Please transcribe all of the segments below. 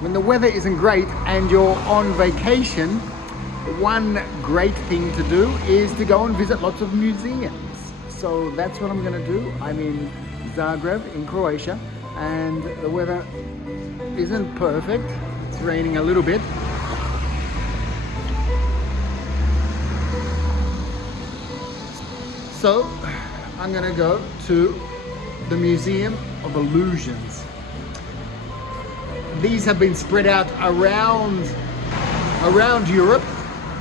When the weather isn't great and you're on vacation, one great thing to do is to go and visit lots of museums. So that's what I'm going to do. I'm in Zagreb in Croatia and the weather isn't perfect. It's raining a little bit. So I'm going to go to the Museum of Illusions. These have been spread out around Europe,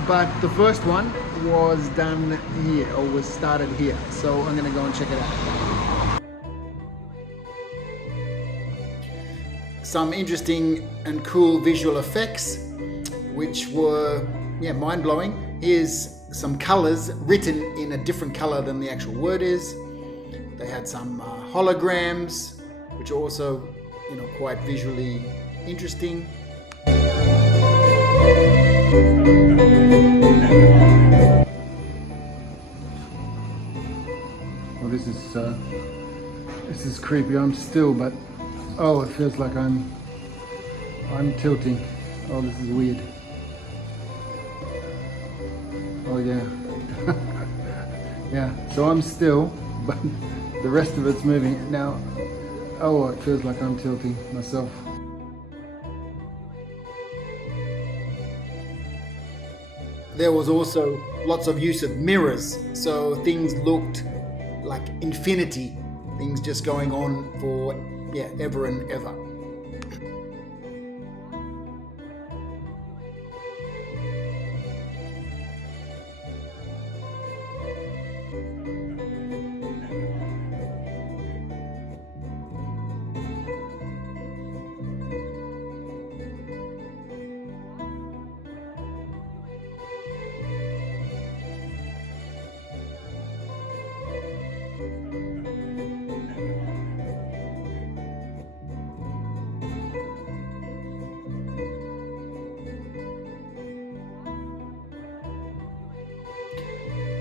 but the first one was done here, or was started here. So I'm going to go and check it out. Some interesting and cool visual effects, which were mind-blowing. Here's some colors written in a different color than the actual word is. They had some holograms, which are also, quite visually interesting. Well, this is creepy. I'm still, but oh, it feels like I'm tilting. Oh, this is weird. Oh yeah. Yeah, so I'm still, but the rest of it's moving. Now, oh, it feels like I'm tilting myself. There was also lots of use of mirrors, so things looked like infinity, things just going on for, ever and ever.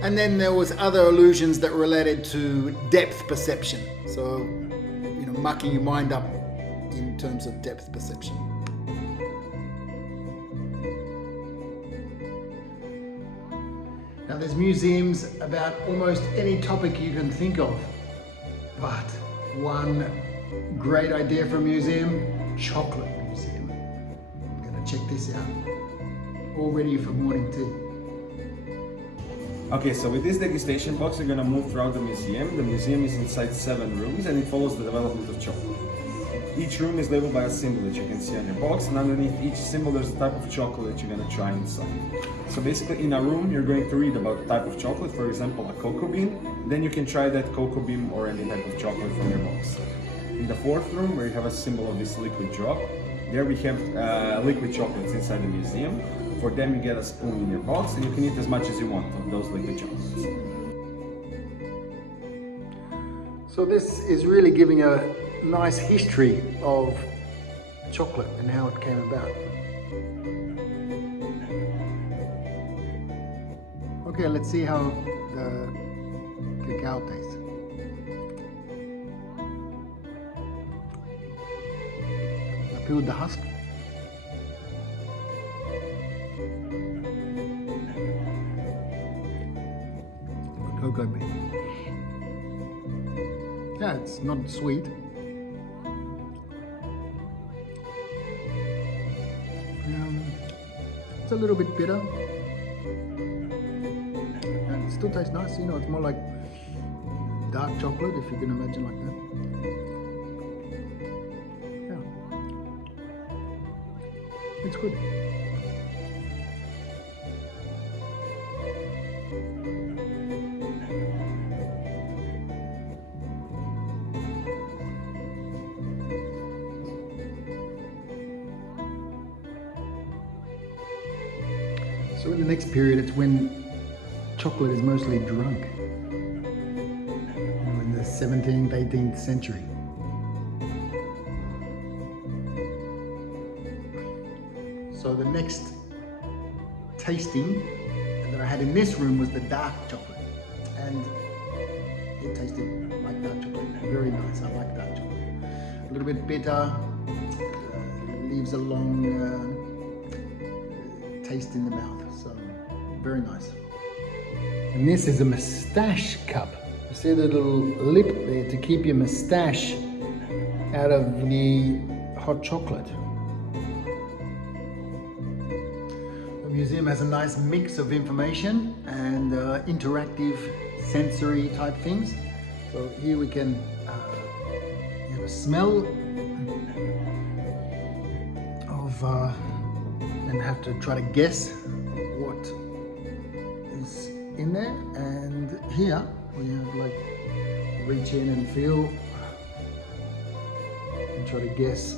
And then there was other illusions that related to depth perception. So, mucking your mind up in terms of depth perception. Now there's museums about almost any topic you can think of. But one great idea for a museum, chocolate museum. I'm gonna check this out. All ready for morning tea. Okay, so with this degustation box, you're gonna move throughout the museum. The museum is inside 7 rooms and it follows the development of chocolate. Each room is labeled by a symbol that you can see on your box, and underneath each symbol there's a type of chocolate that you're gonna try inside. So basically in a room you're going to read about the type of chocolate, for example a cocoa bean, then you can try that cocoa bean or any type of chocolate from your box. In the 4th room, where you have a symbol of this liquid drop, there we have liquid chocolates inside the museum. For them you get a spoon in your box and you can eat as much as you want of those liquid chocolates. So this is really giving a nice history of chocolate and how it came about. Okay, let's see how the cacao tastes. I peeled the husk. Cocoa bean. Yeah, it's not sweet. It's a little bit bitter. And it still tastes nice, it's more like dark chocolate, if you can imagine like that. Yeah. It's good. So in the next period, it's when chocolate is mostly drunk. In the 17th, 18th century. So the next tasting that I had in this room was the dark chocolate. And it tasted like dark chocolate. Very nice, I like dark chocolate. bit bitter, leaves a long taste in the mouth. So very nice. And this is a moustache cup. You see the little lip there to keep your moustache out of the hot chocolate. The museum has a nice mix of information and interactive sensory type things. So here we can have a smell of and have to try to guess what is in there. And here we have like reach in and feel and try to guess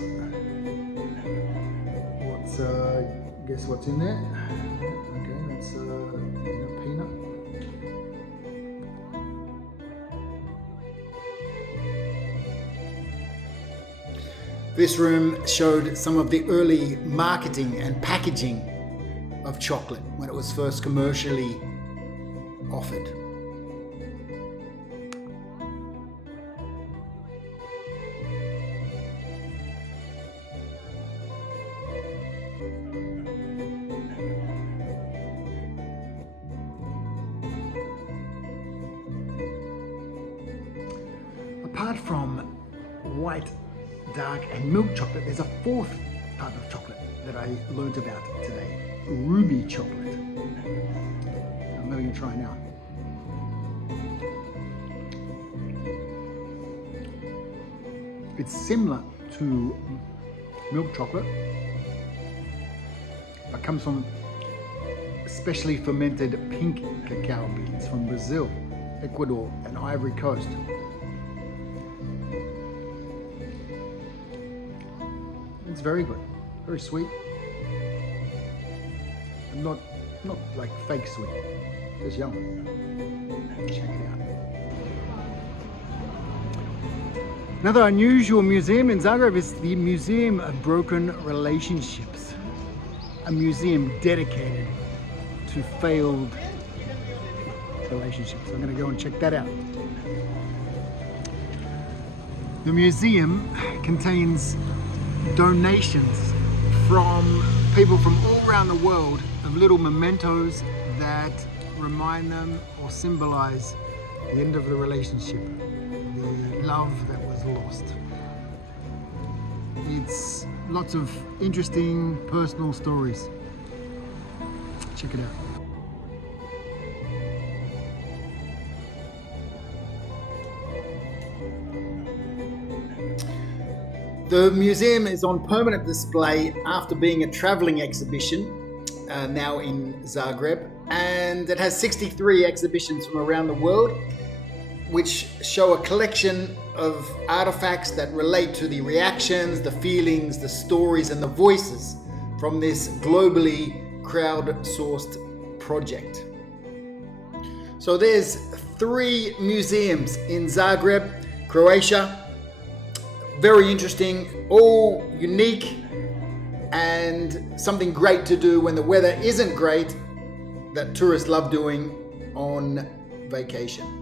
what's in there. Okay, that's peanut. This room showed some of the early marketing and packaging of chocolate when it was first commercially offered. Apart from white, dark and milk chocolate, there's a fourth type of chocolate that I learnt about today, ruby chocolate. I'm having a try now. It's similar to milk chocolate, but comes from specially fermented pink cacao beans from Brazil, Ecuador and Ivory Coast. It's very good, very sweet, and not like fake sweet, just yum. Check it out. Another unusual museum in Zagreb is the Museum of Broken Relationships, a museum dedicated to failed relationships. I'm going to go and check that out. The museum contains donations from people from all around the world of little mementos that remind them or symbolize the end of the relationship, the love that was lost. It's lots of interesting personal stories. Check it out. The museum is on permanent display after being a travelling exhibition, now in Zagreb, and it has 63 exhibitions from around the world, which show a collection of artifacts that relate to the reactions, the feelings, the stories, and the voices from this globally crowd-sourced project. So there's 3 museums in Zagreb, Croatia. Very interesting, all unique, and something great to do when the weather isn't great that tourists love doing on vacation.